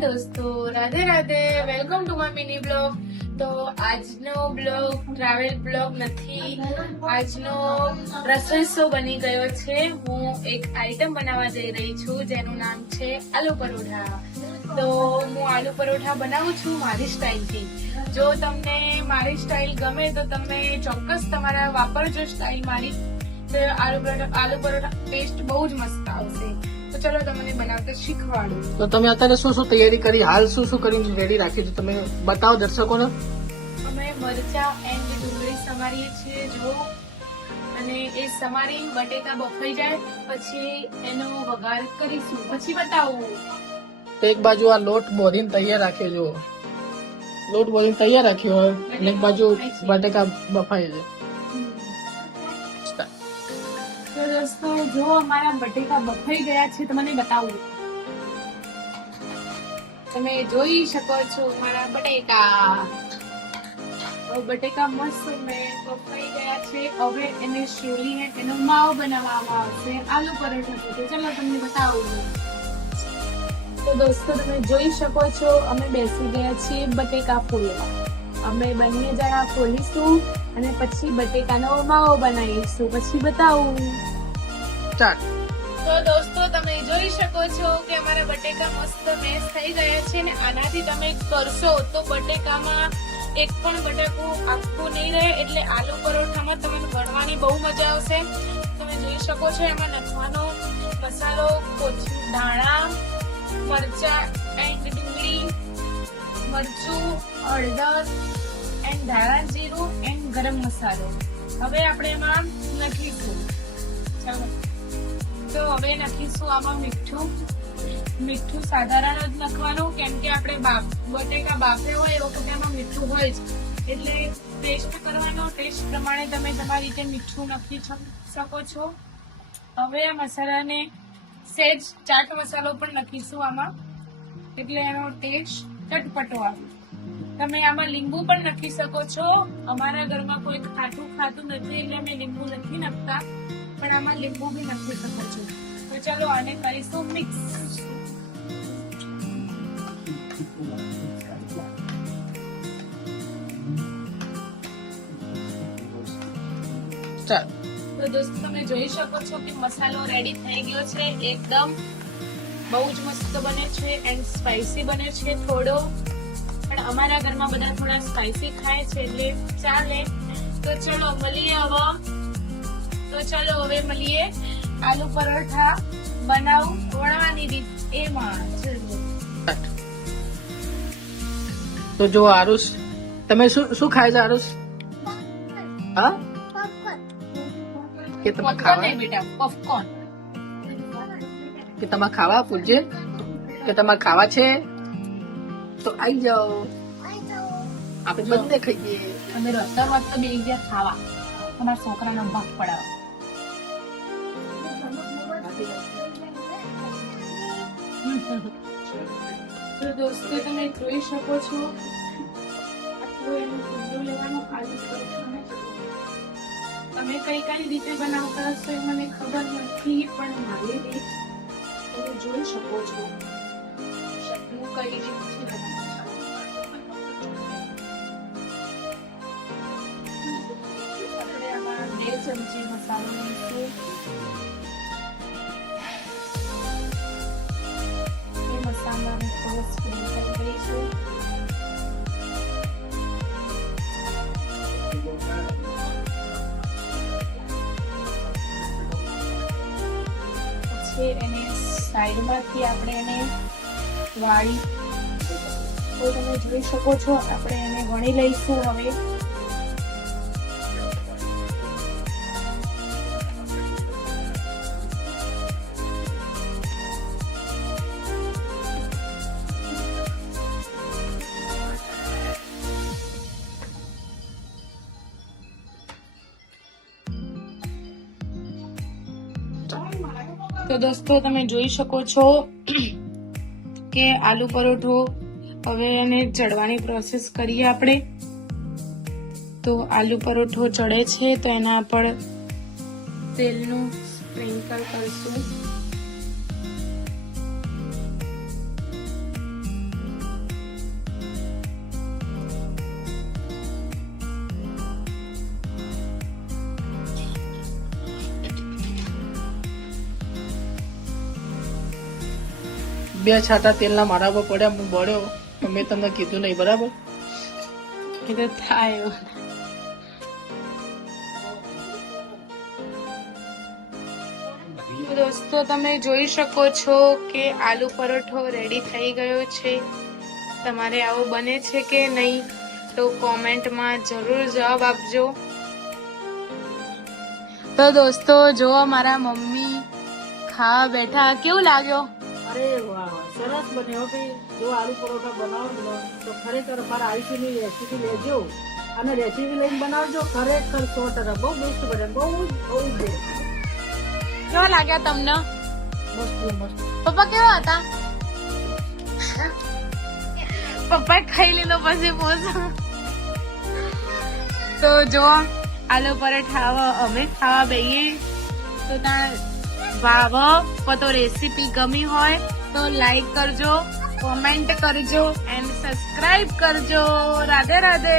હાય દોસ્તો, Radhe Radhe. Welcome to my mini blog. તો આજનો બ્લોગ ટ્રાવેલ બ્લોગ નથી, આજનો રસોઈ શો બની ગયો છે. હું એક આઈટમ બનાવવા જઈ રહી છું જેનું નામ છે આલુ પરોઠા. તો હું આલુ પરોઠા બનાવું છું મારી સ્ટાઇલથી. જો તમને મારી સ્ટાઇલ ગમે તો તમે ચોક્કસ તમારા વાપરજો સ્ટાઇલ મારી. તો આલુ પરોઠા ટેસ્ટ બહુ જ મસ્ત આવશે. તો ચલો તમને બનાવતા શીખવાડું. તો તમે અત્યારે શું શું તૈયારી કરી, હાલ શું શું કરીને રેડી રાખી છે તમે બતાવો દર્શકોને. અમે મરચા એન્ડ ડુંગળી સમારીએ છીએ જો, અને એ સમારી બટેકા બફાઈ જાય પછી એનો વઘાર કરીશું, પછી બતાવું. તો એક બાજુ આ લોટ બોરીને તૈયાર રાખ્યો જો, લોટ બોરીને તૈયાર રાખ્યો હોય અને એક બાજુ બટેકા બફાય છે. તો દોસ્તો જો અમારા બટેકા બફાઈ ગયા છે, તમને બતાવું. તમે જોઈ શકો છો મારા બટેકા. બટેકા મસ્ત મેં બફાઈ ગયા છે. હવે એને શેરીને એનો માવો બનાવવામાં આવશે આલુ પરોઠા. તો ચલો તમને બતાવું. તો દોસ્તો તમે જોઈ શકો છો અમે બેસી ગયા છીએ બટેકા ફોલવા. અમે બંને જણા ફોલીશું અને પછી બટેકાનો માવો બનાવીશું, પછી બતાવું. તો દોસ્તો તમે જોઈ શકો છો કે અમારા બટેકા મસ્ત મેશ થઈ ગયા છે ને આનાથી તમે કરશો તો બટેકામાં એક પણ બટેકું આખું નહીં રહે, એટલે આલુ પરોઠામાં તમને વણવાની બહુ મજા આવશે. તમે જોઈ શકો છો એમાં નાખવાનો મસાલો ધાણા, મરચા એન્ડ ડુંગળી, મરચું, હળદર એન્ડ ધાણા જીરું એન્ડ ગરમ મસાલો. હવે આપણે એમાં નાખીશું. ચાલો તો હવે નાખીશું આમાં મીઠું. મીઠું સાધારણ જ નાખવાનું, કેમ કે આપણે બટેકા બાફે હોય એ વખતે આમાં મીઠું હોય જ, એટલે ટેસ્ટ કરવાનો, ટેસ્ટ પ્રમાણે તમે તમારી રીતે મીઠું નાખી શકો છો. હવે આ મસાલાને સેજ ચાટ મસાલો પણ નાખીશું આમાં, એટલે એનો ટેસ્ટ ચટપટો આવે. તમે આમાં લીંબુ પણ નાખી શકો છો. અમારા ઘરમાં કોઈ ખાતું નથી એટલે અમે લીંબુ નથી નાખતા, પણ આમાં લીંબુ બી નાખી શકો છો. તો ચલો આને કરીશું મિક્સ. તો દોસ્તો તમે જોઈ શકો છો કે મસાલો રેડી થઈ ગયો છે. એકદમ બહુ જ મસ્ત બને છે એન્ડ સ્પાઇસી બને છે થોડો, પણ અમારા ઘરમાં બધા થોડા સ્પાઇસી ખાય છે એટલે ચાલે. તો ચલો મળીએ હવે. તો ચલો હવે મળીએ આલુ પરોઠા વણવાની રીત એમાં. તો જો આરુષ, તમે શું ખાય છે આરુષ? હા કે તમે ખાવા, બેટા પોપકોર્ન કે તમારે ખાવા પૂછે કે તમારે ખાવા છે તો આવી જાઓ, આપણે બધે ખાઈએ. અમે રસ્તામાં તો બે ગયા ખાવા, અમારા છોકરાનો ભાગ પડાવ. તો દોસ્તો તમે જોઈ શકો છો આટલું એનું કુંડું લેવાનું આલુ પરોઠાને. તમે કઈ રીતે બનાવતા હશો એ મને ખબર નથી, પણ મારી રીત તમે જોઈ શકો છો. હું કઈ રીતથી બનાવું છું. આપણે આમાં 2 ચમચી મસાલો લઈશું. એ મસાલાને થોડો સ્પ્રિંકલ કરીશું. એને સાઈડમાંથી આપણે એને વાળી, તો તમે જોઈ શકો છો આપણે એને વણી લઈશું. હવે તો દોસ્તો તમે જોઈ શકો છો કે આલુ પરોઠો હવે એને ચડવાની પ્રોસેસ કરીએ આપણે. તો આલુ પરોઠો ચડે છે તો એના પર તેલનું સ્પ્રિંકલ કરશું. 2 છાંટા તેલના મારા પર પડ્યા, હું બળ્યો, પણ મેં તમને કીધું નહીં, બરાબર? એ તો થાય. તો દોસ્તો તમે જોઈ શકો છો કે આલુ પરોઠો રેડી થઈ ગયો છે. તમારે આવો બને છે કે નહીં તો કોમેન્ટમાં જરૂર જવાબ આપજો. તો દોસ્તો જો મારા મમ્મી ખાવા બેઠા. કેવું લાગ્યો? અરે વાહ, સરસ બન્યો ભાઈ. જો આલુ પરોઠા બનાવો તો ખરેખર મારા આયુષની રેસીપી લેજો અને રેસીપી લઈને બનાવજો. ખરેખર 100% બહુ બેસ્ટ બને, બહુ જ કેવા લાગ્યા તમને? મસ્ત મસ્ત. પપ્પા કેવા હતા? પપ્પા ખાઈ લીધો પછી પોઝ. તો જો આલુ પરાઠા અમે ખાવા બેહીએ તો તો રેસીપી ગમી હોય તો લાઈક કરજો, કોમેન્ટ કરજો એન્ડ સબસ્ક્રાઇબ કરજો. રાધે રાધે.